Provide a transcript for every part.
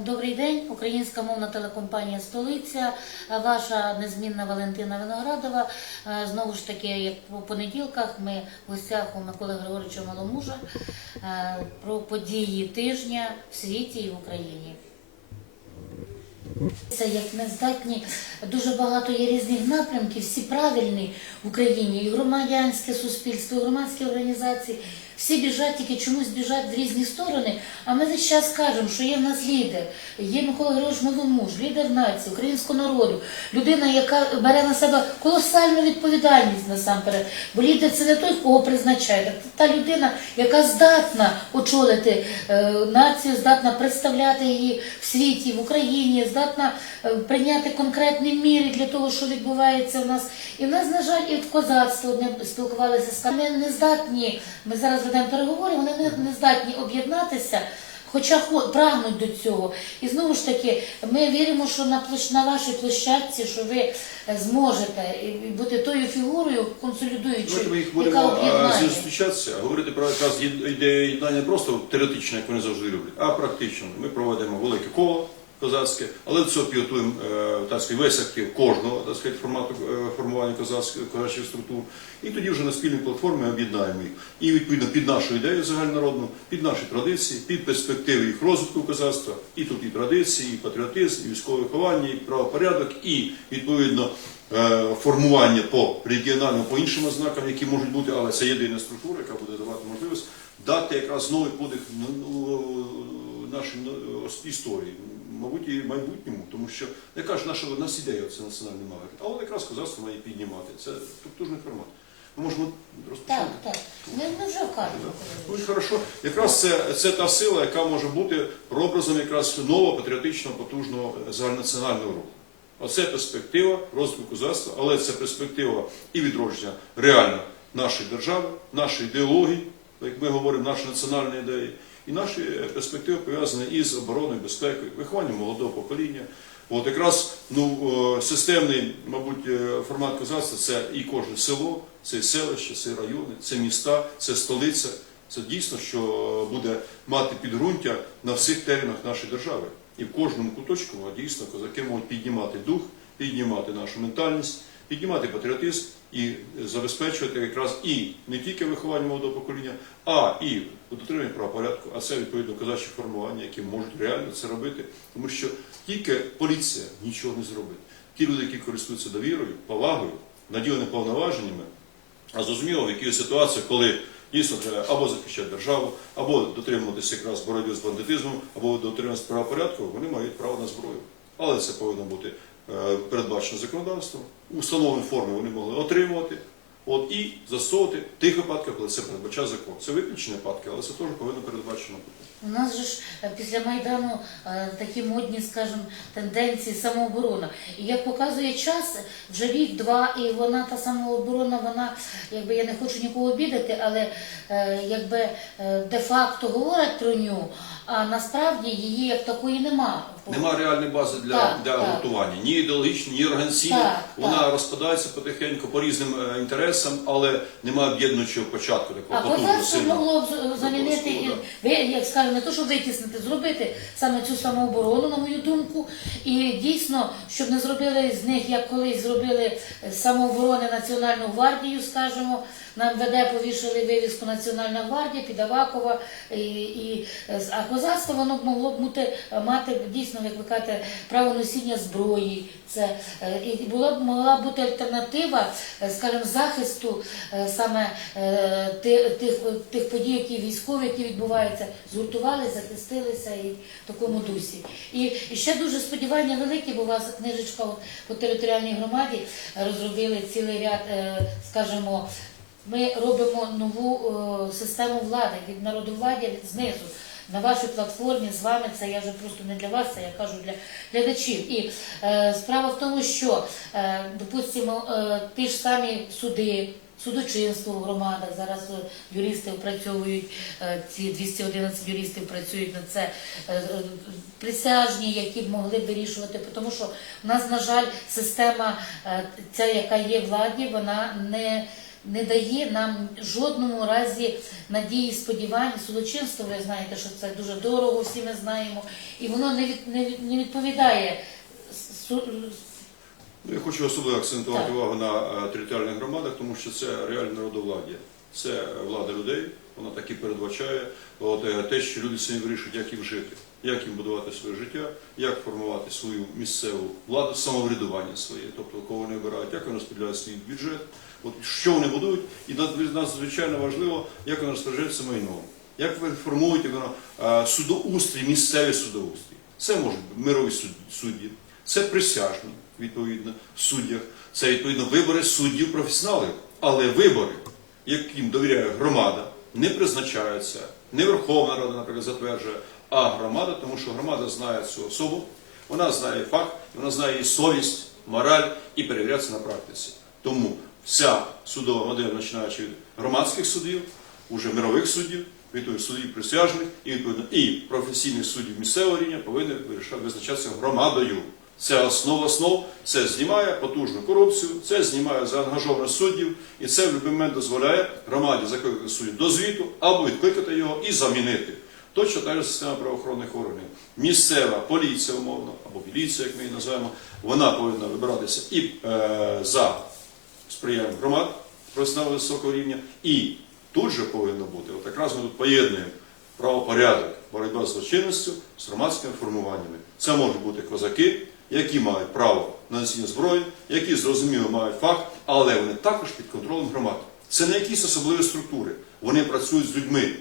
Добрий день, українська мовна телекомпанія Столиця, ваша незмінна Валентина Виноградова. Знову ж таки, як по понеділках, ми в гостях у Миколи Григоровича Маломужа про події тижня в світі і в Україні. Це як нездатні, дуже багато є різних напрямків, всі правильні в Україні, і громадянське суспільство, і громадські організації. Всі біжать, тільки чомусь біжать в різні сторони. А ми весь час кажемо, що є в нас лідер, є Микола Григорович Маломуж, лідер нації, українського народу, людина, яка бере на себе колосальну відповідальність насамперед. Бо лідер це не той, кого призначає, та людина, яка здатна очолити е, націю, здатна представляти її в світі, в Україні, здатна е, прийняти конкретні міри для того, що відбувається в нас. І в нас, на жаль, і в козацтво ми спілкувалися з Вони не здатні. Ми зараз ведемо переговори, вони не, не здатні об'єднатися. Хоча хо- прагнуть до цього. І знову ж таки, ми віримо, що на, площ... на вашій площадці, що ви е, зможете бути тою фігурою консолідуючою, ми їх будемо зустрічатися, говорити про якраз ідею єднання просто теоретично, як вони завжди люблять, а практично. Ми проведемо велике коло козацьке, але цього підготуємо е, так сказати, весь кожного так сказати, формату е, формування козацьких козачих структур. І тоді вже на спільній платформі об'єднаємо їх. І відповідно під нашу ідею загальннародну, під наші традиції, під перспективи їх розвитку козацтва, і тут і традиції, і патріотизм, і військове виховання, і правопорядок, і відповідно е, формування по регіональному, по іншим ознакам, які можуть бути, але це єдина структура, яка буде давати можливість дати якраз новий подих ну, нашій ну, історії, мабуть, і майбутньому, тому що я кажу, наша нас ідея це національний магазин, а от якраз козацтво має піднімати. Це структурний формат. Ми можемо Так, розпочати. так. Ми, ми вже кажемо. Дуже хорошо. Якраз це, це та сила, яка може бути прообразом якраз нового патріотичного потужного е, загальнонаціонального руху. Оце перспектива розвитку козацтва, але це перспектива і відродження реально нашої держави, нашої ідеології, як ми говоримо, нашої національної ідеї, і наші перспективи пов'язані із обороною, безпекою, вихованням молодого покоління. От якраз ну, е, системний, мабуть, е, формат козацтва це і кожне село, це і селище, це і райони, це міста, це столиця. Це дійсно, що буде мати підґрунтя на всіх теренах нашої держави. І в кожному куточку дійсно козаки можуть піднімати дух, піднімати нашу ментальність, піднімати патріотизм і забезпечувати якраз і не тільки виховання молодого покоління, а і дотримання правопорядку, а це відповідно козачі формування, які можуть реально це робити. Тому що тільки поліція нічого не зробить. Ті люди, які користуються довірою, повагою, наділеними повноваженнями, а зрозуміло, в якій ситуації, коли дійсно треба або захищати державу, або дотримуватися якраз боротьби з бандитизмом, або дотримуватися правопорядку, вони мають право на зброю. Але це повинно бути передбачено законодавством. У встановленій формі вони могли отримувати. От і засовувати в тих випадках, коли це передбачає закон. Це виключені випадки, але це теж повинно передбачено бути. У нас же ж е, після Майдану е, такі модні, скажімо, тенденції самооборона. І як показує час, вже рік-два, і вона та самооборона, вона, якби я не хочу нікого обідати, але е, якби е, де-факто говорять про нього, а насправді її як такої нема. Нема реальної бази для, Так, для так. гуртування, ні ідеологічної, ні організаційної. Вона так. розпадається потихеньку по різним е, інтересам, але немає об'єднуючого початку А такого потужного козацтво сильного. могло б замінити, і ви, як скажемо, не то, що витіснити, зробити саме цю самооборону, на мою думку. І дійсно, щоб не зробили з них, як колись зробили самооборони Національну гвардію, скажімо, нам веде повішали вивіску Національна гвардія, під Авакова, і, і, е, а козацтво воно могло б бути, мати дійсно, як ви кажете, право носіння зброї. Це, е, і була б могла бути альтернатива, е, скажімо, захисту е, саме е, тих, тих подій, які військові, які відбуваються, згуртувалися, захистилися і в такому дусі. І, і ще дуже сподівання великі, бо у вас книжечка по територіальній громаді е, розробили цілий ряд, е, скажімо, ми робимо нову е, систему влади від народовладдя знизу. На вашій платформі з вами це я вже просто не для вас, це я кажу для глядачів. І е, справа в тому, що, е, допустимо, е, ті ж самі суди, судочинство в громадах, зараз е, юристи опрацьовують, е, ці 211 юристів працюють на це, присяжні, які б могли вирішувати, тому що в нас, на жаль, система, ця, яка є владі, вона не не дає нам жодному разі надії, сподівань. Судочинство, ви знаєте, що це дуже дорого, всі ми знаємо, і воно не, від, не, від- не відповідає су- Ну, Я хочу особливо акцентувати Так. увагу на е, територіальних громадах, тому що це реальне народовладдя. Це влада людей, вона так і передбачає от, е, те, що люди самі вирішують, як їм жити, як їм будувати своє життя, як формувати свою місцеву владу, самоврядування своє, тобто кого вони обирають, як вони розподіляють свій бюджет, от, що вони будують, і надзвичайно важливо, як вони розпоряджаються майном, як вони формують як воно, е, судоустрій, місцевий судоустрій. Це можуть бути мирові судді, це присяжні, відповідно, в суддях, це відповідно вибори суддів професіоналів. Але вибори, яким довіряє громада, не призначаються, не Верховна Рада, наприклад, затверджує, а громада, тому що громада знає цю особу, вона знає факт, вона знає її совість, мораль і перевіряється на практиці. Тому вся судова модель, починаючи від громадських судів, уже мирових суддів, відповідно суддів присяжних і відповідно і професійних суддів місцевого рівня повинні визначатися громадою. Це основа основ, це знімає потужну корупцію, це знімає заангажованість суддів, і це в будь-який момент дозволяє громаді закликати суддю до звіту або відкликати його і замінити. Точно та ж система правоохоронних органів. Місцева поліція, умовно, або міліція, як ми її називаємо, вона повинна вибиратися і е, за сприянням громад професіоналів високого рівня, і тут же повинно бути, от якраз ми тут поєднуємо правопорядок, боротьба з злочинністю з громадськими формуваннями. Це можуть бути козаки, які мають право на носіння зброї, які зрозуміло мають факт, але вони також під контролем громад. Це не якісь особливі структури. Вони працюють з людьми.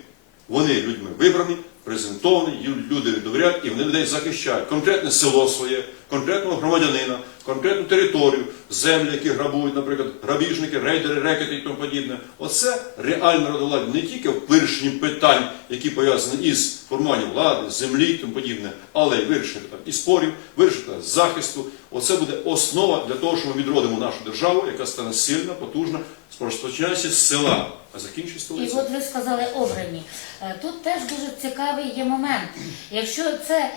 Вони людьми вибрані, презентовані, люди довіряють і вони людей захищають. Конкретне село своє, конкретного громадянина, конкретну територію, землі, які грабують, наприклад, грабіжники, рейдери, рекети і тому подібне. Оце реальне родовладдя не тільки в вирішенні питань, які пов'язані із формуванням влади, землі і тому подібне, але й вирішення і спорів, вирішення захисту. Оце буде основа для того, що ми відродимо нашу державу, яка стане сильна, потужна, розпочинаючи з села, а закінчує І от ви сказали обрані. Е, Тут теж дуже цікавий є момент. Якщо це,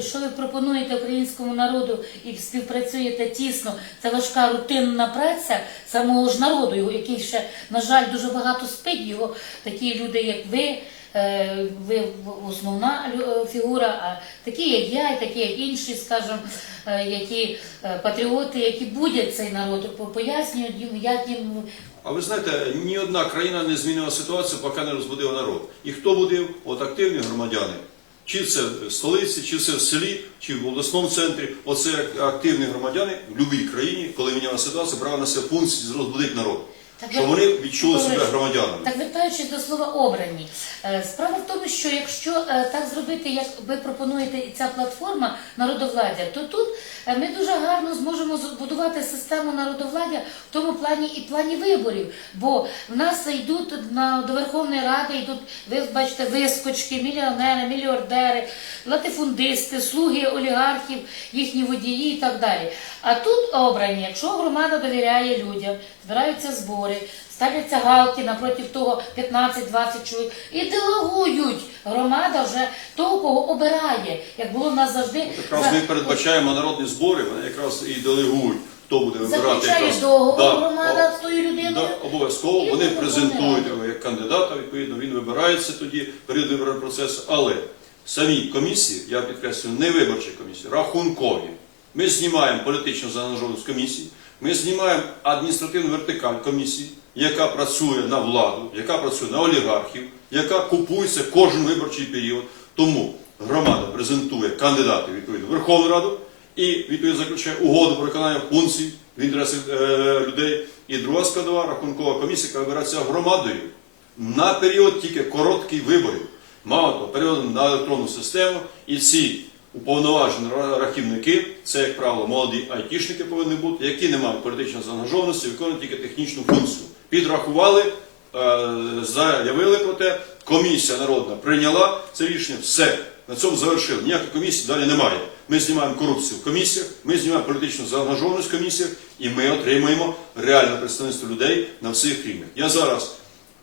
що ви пропонуєте українському народу і співпрацюєте тісно, це важка рутинна праця самого ж народу, який ще, на жаль, дуже багато спить його, такі люди, як ви. Е, Ви основна е, фігура, а такі, як я, і такі, як інші, скажімо, е, які патріоти, які будять цей народ, пояснюють їм, як їм А ви знаєте, ні одна країна не змінила ситуацію, поки не розбудила народ. І хто будив? От активні громадяни. Чи це в столиці, чи це в селі, чи в обласному центрі. Оце активні громадяни в будь-якій країні, коли міняла ситуація, брали на себе функцію розбудити народ. Так Щоб вони відчули себе громадянами. Так вертаючись до слова обрані, Е, справа в тому, що якщо е, так зробити, як ви пропонуєте, і ця платформа народовладдя, то тут е, ми дуже гарно зможемо збудувати систему народовладдя в тому плані і плані виборів. Бо в нас йдуть на до Верховної Ради, йдуть, ви бачите, вискочки, мільйонери, мільярдери, латифундисти, слуги олігархів, їхні водії і так далі. А тут обрані, якщо громада довіряє людям, збираються збори, ставляться галки напроти того 15-20 чоловік і делегують. Громада вже того, кого обирає, як було в нас завжди. Якраз ми передбачаємо народні збори, вони якраз і делегують, хто буде вибирати. Якраз. договор Да, громада з тою людиною. Да, обов'язково вони презентують його як кандидата, відповідно, він вибирається тоді перед виборним процесом. Але самі комісії, я підкреслюю, не виборчі комісії, рахункові. Ми знімаємо політичну заангажованість комісії, ми знімаємо адміністративну вертикаль комісії, яка працює на владу, яка працює на олігархів, яка купується кожен виборчий період. Тому громада презентує кандидатів відповідно Верховну Раду і відповідно заключає угоду про виконання функцій в інтересах е, людей. І друга складова рахункова комісія, яка вибирається громадою на період тільки короткий виборів. Мало того, переведено на електронну систему, і ці уповноважені рахівники, це, як правило, молоді айтішники повинні бути, які не мають політичної заангажованості, виконують тільки технічну функцію. Підрахували, е, заявили про те, комісія народна прийняла це рішення, все. На цьому завершили. Ніякої комісії далі немає. Ми знімаємо корупцію в комісіях, ми знімаємо політичну заангажованість в комісіях, і ми отримуємо реальне представництво людей на всіх рівнях. Я зараз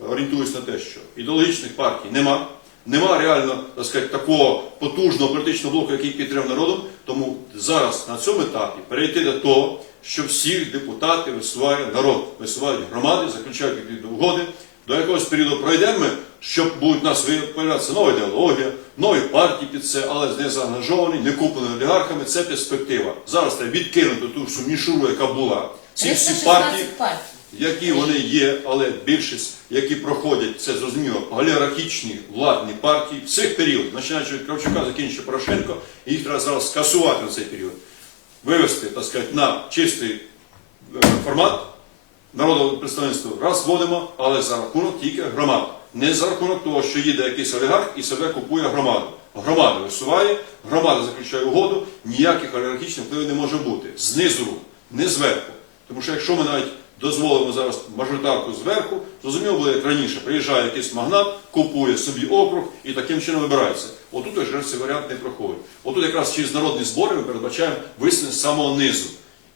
орієнтуюсь на те, що ідеологічних партій нема, Нема реально так сказати, такого потужного політичного блоку, який підтримав народом. Тому зараз на цьому етапі перейти до того, що всіх депутатів висуває народ, висувають громади, заключають відповідні угоди. До якогось періоду пройдемо ми, щоб будуть нас виявлятися нова ідеологія, нові партії під це, але не заангажовані, не куплені олігархами. Це перспектива. Зараз треба відкинути ту всю мішуру, яка була. Ці всі 316 партії партій. Які вони є, але більшість, які проходять, це зрозуміло, олігархічні владні партії всіх періодів, починаючи від Кравчука, закінчуючи Порошенко, їх треба зараз скасувати на цей період, вивести, так сказати, на чистий е, формат народного представництва раз вводимо, але за рахунок тільки громад. Не за рахунок того, що їде якийсь олігарх і себе купує громаду. Громада висуває, громада заключає угоду, ніяких олігархічних впливів не може бути. Знизу, не зверху. Тому що якщо ми навіть дозволимо зараз мажоритарку зверху, зрозуміло буде, як раніше, приїжджає якийсь магнат, купує собі округ і таким чином вибирається. Отут вже цей варіант не проходить. Отут якраз через народні збори ми передбачаємо висновлення з самого низу.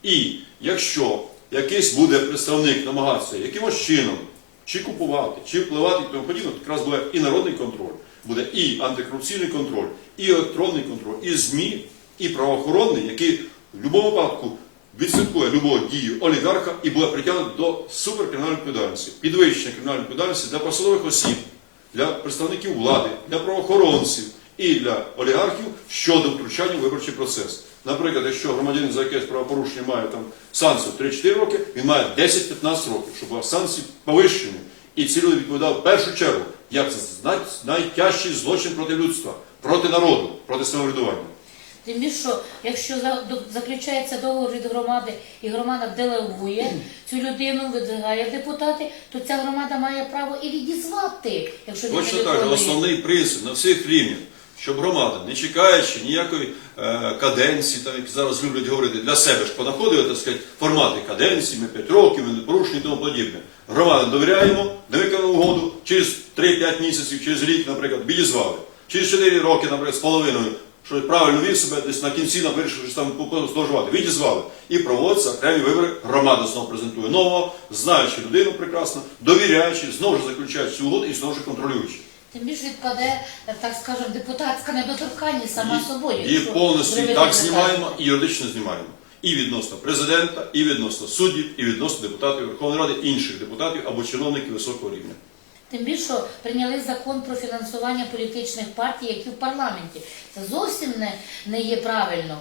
І якщо якийсь буде представник намагатися якимось чином чи купувати, чи впливати і тому подібне, то якраз буде і народний контроль, буде і антикорупційний контроль, і електронний контроль, і ЗМІ, і правоохоронний, який в будь-якому випадку відслідкує любого дію олігарха і буде притягнути до суперкримінальної відповідальності, підвищення кримінальної відповідальності для посадових осіб, для представників влади, для правоохоронців і для олігархів щодо втручання в виборчий процес. Наприклад, якщо громадянин за якесь правопорушення має там санкцію 3-4 роки, він має 10-15 років, щоб санкції повищені. І ці люди відповідали в першу чергу, як це най- найтяжчий злочин проти людства, проти народу, проти самоврядування. Тим більше, що якщо заключається договор від громади і громада делегує цю людину, видвигає депутати, то ця громада має право і відізвати, якщо він Точно не так виконує. основний принцип на всіх рівнях, щоб громада, не чекаючи ніякої е, каденції, там, як зараз люблять говорити, для себе ж понаходили, так сказати, формати каденції, ми 5 років, ми не порушені і тому подібне. Громада довіряємо, не виконали угоду, через 3-5 місяців, через рік, наприклад, відізвали. Через 4 роки, наприклад, з половиною, що правильно вів себе, десь на кінці нам вирішили що там служувати, відізвали. І проводяться окремі вибори, громада знову презентує нового, знаючи людину прекрасно, довіряючи, знову ж заключаючи цю угоду і знову ж контролюючи. Тим більше відпаде, так скажемо, депутатська недоторканність сама собою. І повністю зробити так знімаємо, і юридично знімаємо. І відносно президента, і відносно суддів, і відносно депутатів Верховної Ради, інших депутатів або чиновників високого рівня. Тим більше прийняли закон про фінансування політичних партій, які в парламенті. Це зовсім не, не є правильно.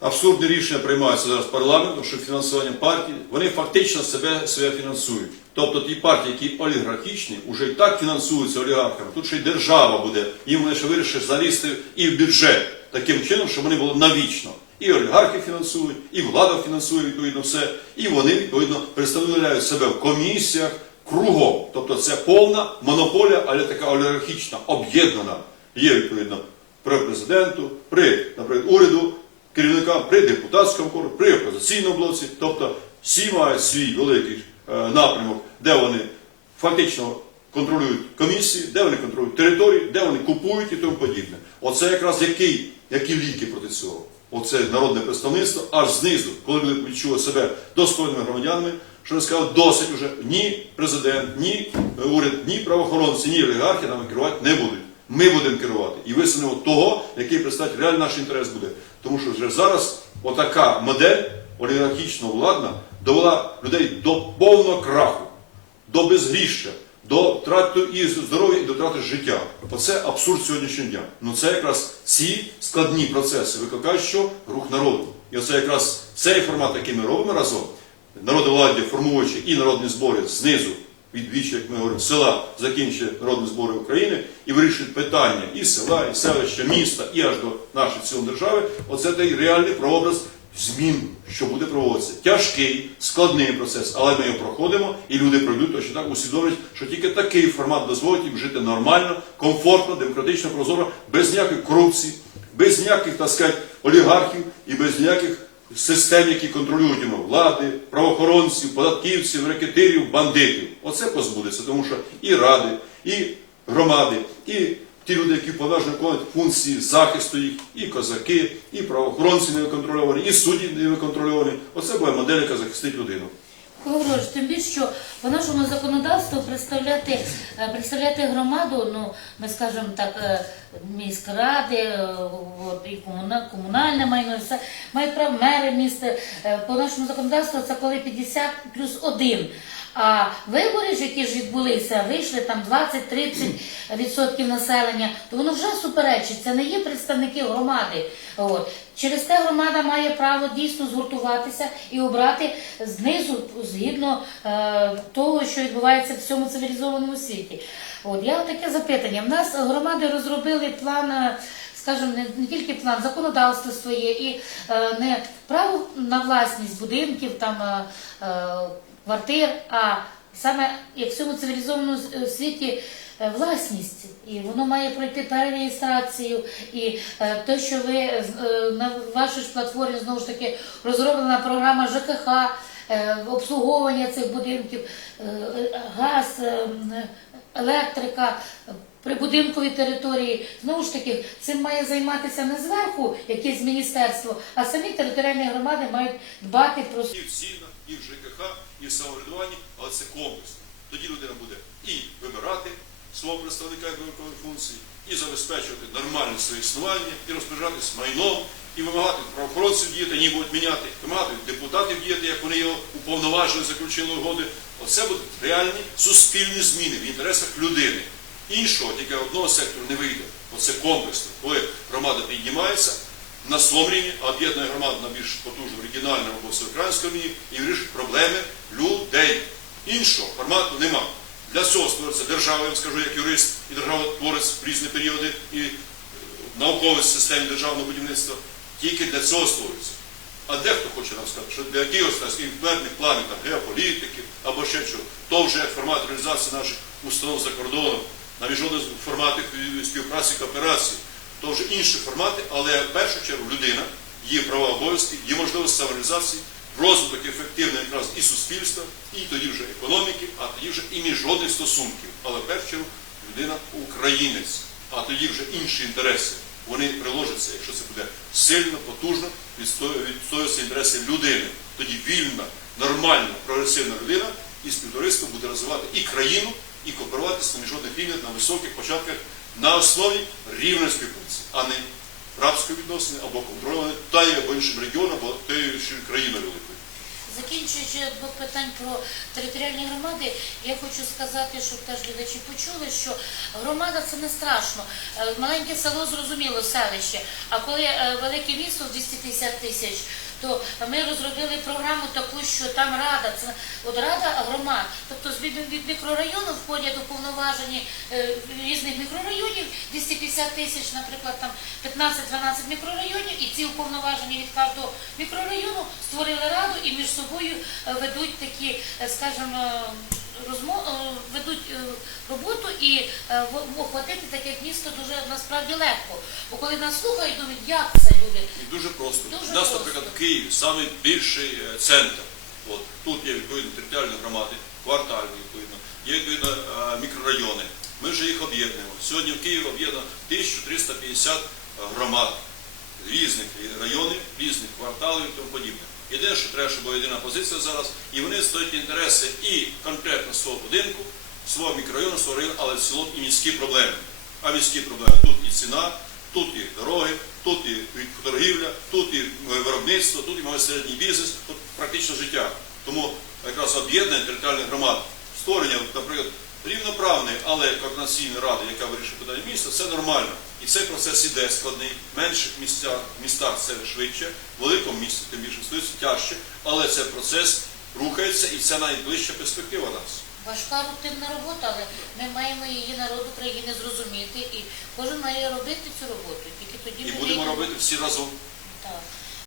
Абсурдні рішення приймаються зараз парламентом, що фінансування партій, вони фактично себе, себе фінансують. Тобто ті партії, які олігархічні, вже і так фінансуються олігархами. Тут ще й держава буде, їм вони ще вирішить залізти і в бюджет таким чином, щоб вони були навічно. І олігархи фінансують, і влада фінансує відповідно все, і вони відповідно представляють себе в комісіях кругом. Тобто це повна монополія, але така олігархічна, об'єднана. Є відповідно при президенту, при, наприклад, уряду, керівникам при депутатському корпусі, при опозиційному блоці. Тобто всі мають свій великий е, напрямок, де вони фактично контролюють комісії, де вони контролюють території, де вони купують і тому подібне. Оце якраз який, які ліки проти цього. Оце народне представництво аж знизу, коли люди відчули себе достойними громадянами, що вони сказали, досить уже ні президент, ні е, уряд, ні правоохоронці, ні олігархи нами керувати не будуть. Ми будемо керувати і висунемо того, який представить реально наш інтерес буде. Тому що вже зараз отака модель олігархічно владна довела людей до повного краху, до безгріща, до втрати і здоров'я, і до втрати життя. Оце абсурд сьогоднішнього дня. Ну це якраз ці складні процеси викликають що рух народу. І оце якраз цей формат, який ми робимо разом, народовладдя формуючи і народні збори знизу, від вічі, як ми говоримо, села закінчує народні збори України і вирішують питання і села, і селища, міста, і аж до нашої цілої держави. Оце той реальний прообраз змін, що буде проводитися. Тяжкий, складний процес, але ми його проходимо, і люди пройдуть точно так усвідомлять, що тільки такий формат дозволить їм жити нормально, комфортно, демократично, прозоро, без ніякої корупції, без ніяких, так сказати, олігархів і без ніяких систем, які контролюють йому влади, правоохоронців, податківців, рекетирів, бандитів. Оце позбудеться, тому що і ради, і громади, і ті люди, які поважно виконують функції захисту їх, і козаки, і правоохоронці не і судді не. Оце буде модель, яка захистить людину. Микола тим більше, що по нашому законодавству представляти, е, представляти громаду, ну, ми скажемо так, е, міськради, е, от, і комуна- комунальне майно, все, мають право мери міста. По нашому законодавству це коли 50 плюс 1. А вибори ж, які ж відбулися, вийшли там 20-30% населення, то воно вже суперечить. Це не є представники громади. От. Через те громада має право дійсно згуртуватися і обрати знизу згідно е, того, що відбувається в цьому цивілізованому світі. От я таке запитання. В нас громади розробили план. е, Скажімо, не, не тільки план, законодавство своє і е, не право на власність будинків, там е, е, квартир, а саме як в цьому цивілізованому світі е, власність. І воно має пройти перереєстрацію. І е, те, що ви е, е, на вашій ж платформі знову ж таки розроблена програма ЖКХ, е, обслуговування цих будинків, е, е, газ, е, електрика. е, Прибудинкові території, знову ж таки, цим має займатися не зверху якесь міністерство, а самі територіальні громади мають дбати про І в ЦІНах, і в ЖКХ, і в самоврядуванні, але це комплексно. Тоді людина буде і вибирати свого представника виконує функції, і забезпечувати нормальне своє існування, і розпоряджатись майном, і вимагати від правоохоронців діяти, ні будуть міняти, вимагати депутатів діяти, як вони його уповноважили, заключили угоди. Оце будуть реальні суспільні зміни в інтересах людини. Іншого, тільки одного сектору не вийде. Оце комплексно. Коли громада піднімається, на своєму рівні, а об'єднує громаду на більш потужну регіональну або всеукраїнському рівні і вирішить проблеми людей. Іншого формату нема. Для цього створюється держава, я вам скажу, як юрист і державотворець в різні періоди і е, науковець в системі державного будівництва. Тільки для цього створюється. А дехто хоче нам сказати, що для якихось певних планів там, геополітики або ще чого, то вже як формат реалізації наших установ за кордоном, на міжнародних форматах співпраці кооперації, то вже інші формати, але в першу чергу людина, її права обов'язки, її можливість самореалізації, розвиток ефективний якраз і суспільства, і тоді вже економіки, а тоді вже і міжнародних стосунків. Але в першу чергу людина українець, а тоді вже інші інтереси. Вони приложаться, якщо це буде сильно, потужно, відстоюватися інтереси людини. Тоді вільна, нормальна, прогресивна людина і співтовариство буде розвивати і країну, і кооперуватися на міжнародних рівнях на високих початках на основі рівної співпраці, а не рабської відносини або контролювання тією або іншим регіоном, або тією чи країною великою. Закінчуючи блок питань про територіальні громади, я хочу сказати, щоб теж глядачі почули, що громада це не страшно. Е, Маленьке село зрозуміло, селище. А коли велике місто в 250 тисяч, то ми розробили програму таку, що там рада, це от рада громад. Тобто від, мікрорайону входять у повноважені різних мікрорайонів 250 тисяч, наприклад, там 15-12 мікрорайонів, і ці уповноважені від кожного мікрорайону створили раду і між собою е, ведуть такі, е, скажімо, е, ведуть е, роботу і е, охватити таке місто дуже насправді легко. Бо коли нас слухають, думають, як це люди. І дуже просто. Дуже У нас, наприклад, в Києві найбільший центр. От, тут є відповідно територіальні громади, квартальні, відповідно, є відповідно мікрорайони. Ми вже їх об'єднуємо. Сьогодні в Києві об'єднано 1350 громад різних районів, різних кварталів і тому подібне. Єдине, що треба, щоб була єдина позиція зараз, і вони стоять інтереси і конкретно свого будинку, свого мікрорайону, свого району, але в цілому і міські проблеми. А міські проблеми тут і ціна, тут і дороги, тут і торгівля, тут і виробництво, тут і малий середній бізнес, тут практично життя. Тому якраз об'єднання територіальних громад, створення, наприклад, рівноправної, але координаційної ради, яка вирішує питання міста, це нормально. І цей процес іде складний. В менших містах це швидше, в великому місті тим більше стоїть тяжче, але цей процес рухається і це найближча перспектива нас. Важка рутинна робота, але ми маємо її народ України зрозуміти, і кожен має робити цю роботу. Тільки тоді І ми будемо робити всі разом.